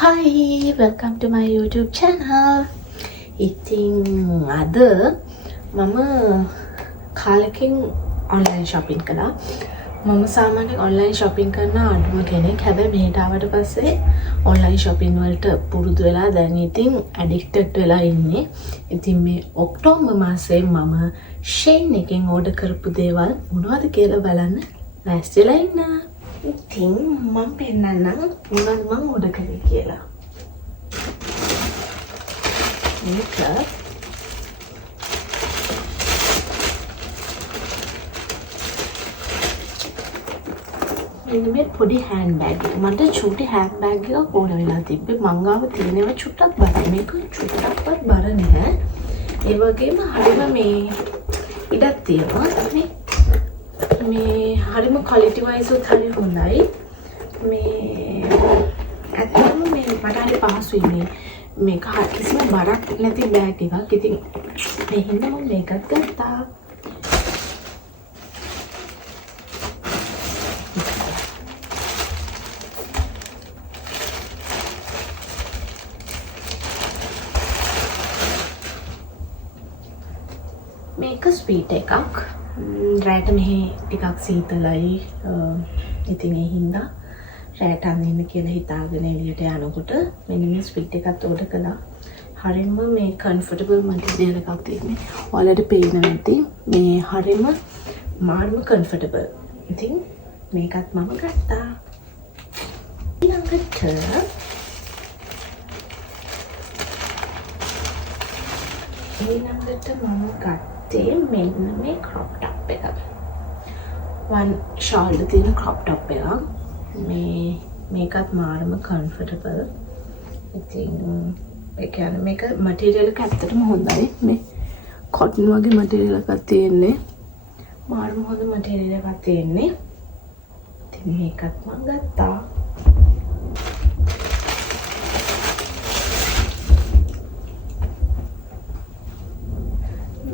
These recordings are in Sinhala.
Hi, welcome to my YouTube channel. ඉතින් අද මම කාලෙකින් online shopping කළා. මම සාමාන්‍යයෙන් online shopping කරන අඩුම කෙනෙක්. හැබැයි මෙහෙට ආවට පස්සේ online shopping වලට පුරුදු වෙලා දැන් ඉතින් addicted වෙලා ඉන්නේ. ඉතින් මේ ඔක්තෝබර් මාසයේ මම Shein එකෙන් order කරපු දේවල් මොනවද කියලා බලන්න ලෑස්තිලා ඉන්න. ඉතින් මම පෙන්නන්නම් මොනවද මම order කරේ කියලා. මේක මේ පොඩි හෑන්ඩ් බෑග් එක. මට චූටි හෑන්ඩ් බෑග් එකක් ඕන වෙලා තිබ්බේ. මං ගාව තියෙනවා චුට්ටක් බරයි. මේක චුට්ටක්වත් බර නැහැ. ඒ වගේම හරිම මේ ඉඩක් තියෙනවා. මේ හරිම quality wise උත් හරි හොඳයි. මේ ඇත්තටම මේ මට හරි පහසුයි මේ මේක කිසිම බරක් නැති බෑග් එකක්. ඉතින් මේ හින්දා මම මේකත් ගත්තා. මේක ස්වීට් එකක්. රෑට මෙහි ටිකක් සීතලයි. ඉතින් ඒ හින්දා රෑට අඳින්න කියලා හිතාගෙන එළියට යනකොට මෙන්න මේ ස්වීට් එකත් ඕඩර් කළා. හරියම මේ කම්ෆර්ටබල් මැටීරියල් එකක් තියෙන්නේ. ඔයාලට පේනවා ඇති. මේ හරියම මාර්ම කම්ෆර්ටබල්. ඉතින් මේකත් මම ගත්තා. ඊළඟට මම ගත්තේ මෙන්න මේ crop top එක. one shoulder තියෙන crop top එකක්. මේකත් මාරම කම්ෆර්ටබල්. ඉතින් ඒ කියන්නේ මේක මැටීරියල් එක ඇත්තටම හොඳයි. මේ කොටන් වගේ මැටීරියල් එකක් තියෙන්නේ. මාරම හොඳ මැටීරියල් එකක් තියෙන්නේ. ඉතින් මේකත් මම ගත්තා.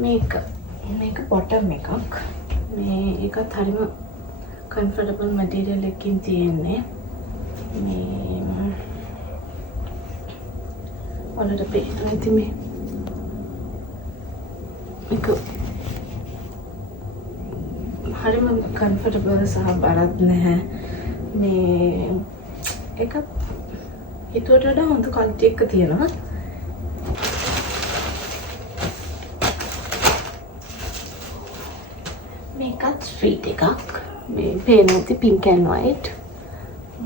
මේක බොටම් එකක්. මේ එකත් හරිම කම්ෆර්ටබල් මැටීරියල් එකකින් තියෙන්නේ. මේ ඔයාලට පේනවා ඇති මේක හරිම කම්ෆර්ටබල් සහ බරත් නැහැ. මේ එකත් හිතුවට වඩා හොඳ ක්වලිටි එකක් තියෙනවා. මේකත් ස්ට්‍රීට් එකක්. මේ පේන ඇති pink and white.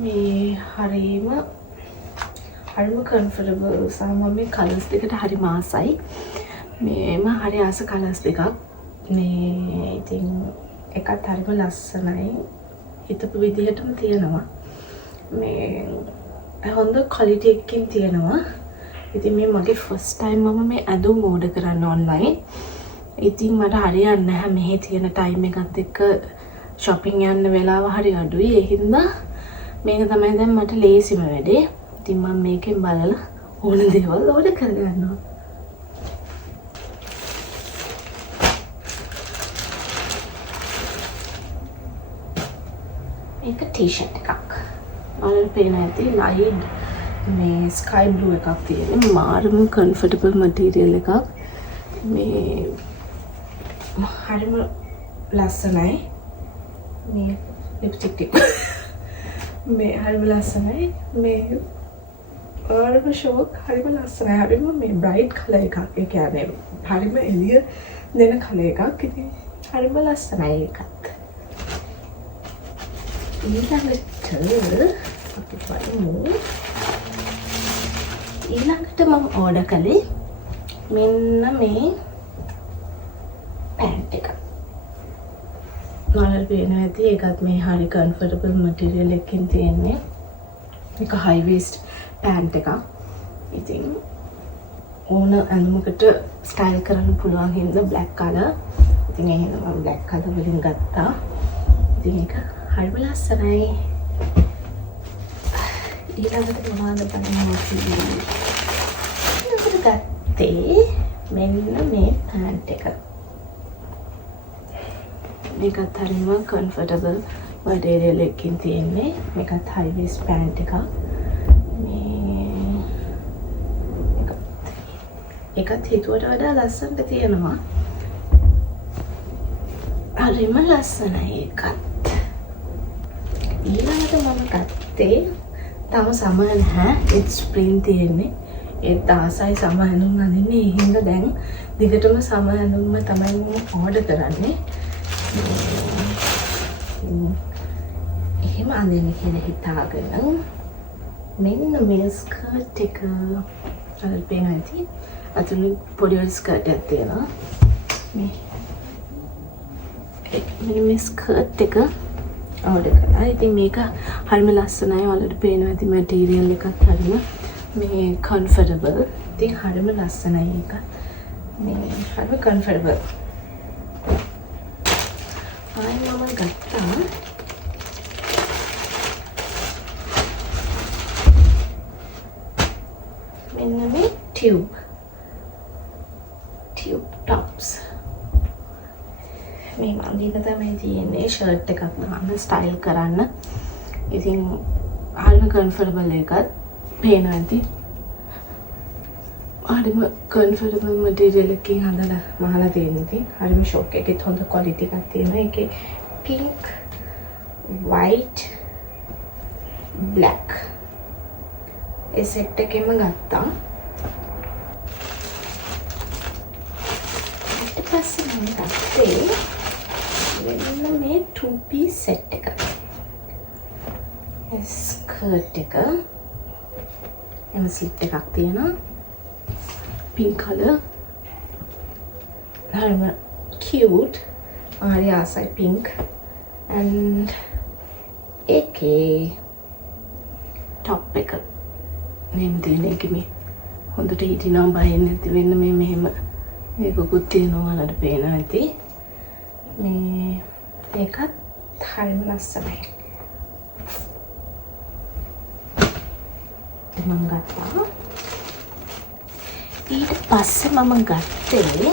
මේ හරිම කම්ෆර්ටබල් සහ මම මේ කලර්ස් දෙකට හරිම ආසයි. මේම හරි ආස කලර්ස් දෙකක්. මේ ඉතින් එකත් හරිම ලස්සනයි. හිතපු විදිහටම තියෙනවා. මේ හොඳ ක්වලිටි එකකින් තියෙනවා. ඉතින් මේ මගේ ෆස්ට් ටයිම් මම මේ ඇඳුම් ඕඩර් කරන්න ඔන්ලයින්. ඉතින් මට හරියන්නේ නැහැ මෙහි තියෙන ටයිම් එකත් එක්ක shopping යන්න වෙලාව හරි අඩුයි. ඒ හින්දා මේක තමයි දැන් මට ලේසිම වැඩේ. ඉතින් මම මේකෙන් බලලා ඕන දේවල් ඕඩර් කරගන්නවා. මේක ටී-ෂර්ට් එකක්. ඔයාලට පේන ඇති ලයිට් මේ ස්කයි බ්ලූ එකක් තියෙන්නේ. මාරම කම්ෆර්ටබල් මැටීරියල් එකක්. මේ හරිම ලස්සනයි. මේ ලිප්ස්ටික් ටික මේ හරිම ලස්සනයි. මේ හරිම ෂෝක් හරිම ලස්සනයි. හරිම මේ බ්‍රයිට් කලර් එකක්. ඒ කියන්නේ හරිම එළිය දෙන කලර් එකක්. ඉතින් හරිම ලස්සනයි ඒකත්. ඊළඟට මම ඕඩර් කළේ මෙන්න මේ පැන්ට් එක. ඔයාලට පේනවා ඇති ඒකත් මේ හරි කම්ෆර්ටබල් මැටීරියල් එකකින් තියෙන්නේ. මේක හයි වේස්ට් පැන්ට් එකක්. ඉතින් ඕන ඇඳුමකට ස්ටයිල් කරන්න පුළුවන් හින්දා බ්ලැක් කලර්. ඉතින් ඒ හින්දා මම බ්ලැක් කලර් වලින් ගත්තා. ඉතින් ඒක හරිම ලස්සනයි. ඊළඟට මොනවද බලන්න ගත්තේ මෙන්න මේ පැන්ට් එක. මේකත් හරිම කම්ෆර්ටබල් මැටීරියල් එකකින් තියෙන්නේ. මේකත් හයි වේස්ට් පැන්ට් එකක්. මේ එකත් හිතුවට වඩා ලස්සනට තියෙනවා. හරිම ලස්සනයි ඒකත්. ඊළඟට මම ගත්තේ තව සමහර නැහැ. it's spring තියෙන්නේ. ඒත් ආසයි සම ඇඳුම් අඳින්නේ. ඒ හින්දා දැන් දිගටම සම ඇඳුම්ම තමයි මම ඕඩර් කරන්නේ. එහෙම අඳින්න කියලා හිතාගෙන මෙන්න මේ ස්කර්ට් එක අර පේනවා ඇති. අතුලේ පොඩි ස්කර්ට් එකක් තියෙනවා. මෙන්න මේ ස්කර්ට් එක ඕඩර් කළා. ඉතින් මේක හරිම ලස්සනයි. ඔයාලට පේනවා ඇති මැටීරියල් එකත් හරිම මේ කම්ෆර්ටබල්. ඉතින් හරිම ලස්සනයි ඒක. මේ හරිම කම්ෆර්ටබල්. ආයි මම ගත්තා මෙන්න මේ tube tops. මේ මම දීලා තමයි තියෙන්නේ ෂර්ට් එකක් දාන්න ස්ටයිල් කරන්න. ඉතින් හරිම කම්ෆර්ටබල් එකත් පේනවා ඇති. හරිම කම්ෆර්ටබල් මැටීරියල් එකකින් හදලා මහලා තියෙන ඉතින් හරිම ෂොක් එකෙත් හොඳ ක්වොලිටි එකක් තියෙනවා. ඒකේ pink, white, black ඒ සෙට් එකෙම ගත්තා. ඊට පස්සේ මම ගත්තේ මෙන්න මේ 2-piece set එක. ස්කර්ට් එක එම ස්ලිට් එකක් තියෙනවා. pink color. හරිම cute. ආරි ආසයි pink. and ඒකේ top එක මෙහෙම තියෙන එක මේ හොඳට හිටිනවා බයෙන් නැති වෙන්න මේ මෙහෙම මේකකුත් තියෙනවා වලට පේනවා ඇති. මේ ඒකත් හරිම ලස්සනයි. මම ගත්තා. ඊට පස්සේ මම ගත්තේ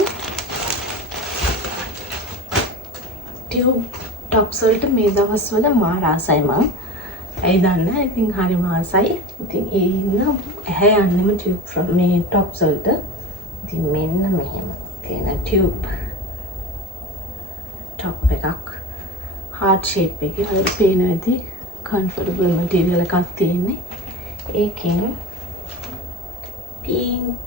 ටියුබ් টොප්ස් වලට මේ දවස්වල මාර ආසයි මං. ඇයි දන්නේ? ඉතින් හරිම ආසයි. ඉතින් ඒ ඉන්න ඇහැ යන්නෙම ටියුබ් මේ টොප්ස් වලට. ඉතින් මෙන්න මෙහෙම තියෙන ටියුබ් টොප් එකක් හાર્ට් ෂේප් එකේ වලට පේනවා ඇති. කම්ෆර්ටබල් මැටීරියල් එකක් තියෙන්නේ. ඒකෙන් pink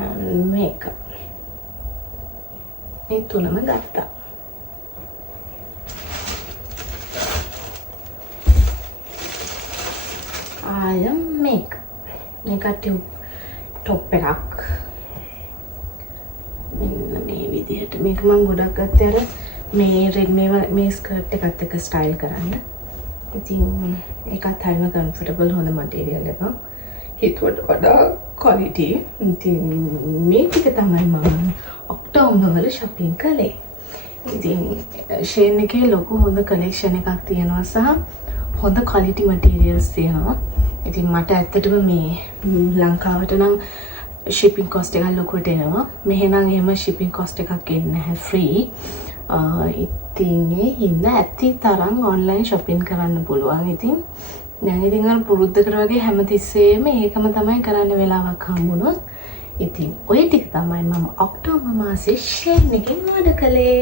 and makeup මේ තුනම ගත්තා. ආය මේකප් ටොප් එකක් මෙන්න මේ විදිහට. මේක මම ගොඩක් ගත්තේ අර මේ රෙඩ් මේ ස්කර්ට් එකත් එක්ක ස්ටයිල් කරන්න. ඉතින් ඒකත් හරිම කම්ෆර්ටබල් හොඳ මැටීරියල් එකක්. හිතුවට වඩා ක්වොලිටි. ඉතින් මේ ටික තමයි මම ඔක්ටෝබර් වල shopping කළේ. ඉතින් Shein එකේ ලොකු හොඳ collection එකක් තියෙනවා සහ හොඳ quality materials තියෙනවා. ඉතින් මට ඇත්තටම මේ ලංකාවට නම් shipping cost එක ලොකුට එනවා. මෙහෙ නම් එහෙම shipping cost එකක් එන්නේ නැහැ, free. ඉතින් ඒ හින්දා ඇති තරම් online shopping කරන්න පුළුවන්. ඉතින් දැන් ඉතින් අර පුරුද්ද කරා වගේ හැමතිස්සෙම ඒකම තමයි කරන්න වෙලාවක් හම්බුනොත්. ඉතින් ওই ටික තමයි මම ඔක්තෝබර් මාසේ Shein එකෙන් ඕඩර් කළේ.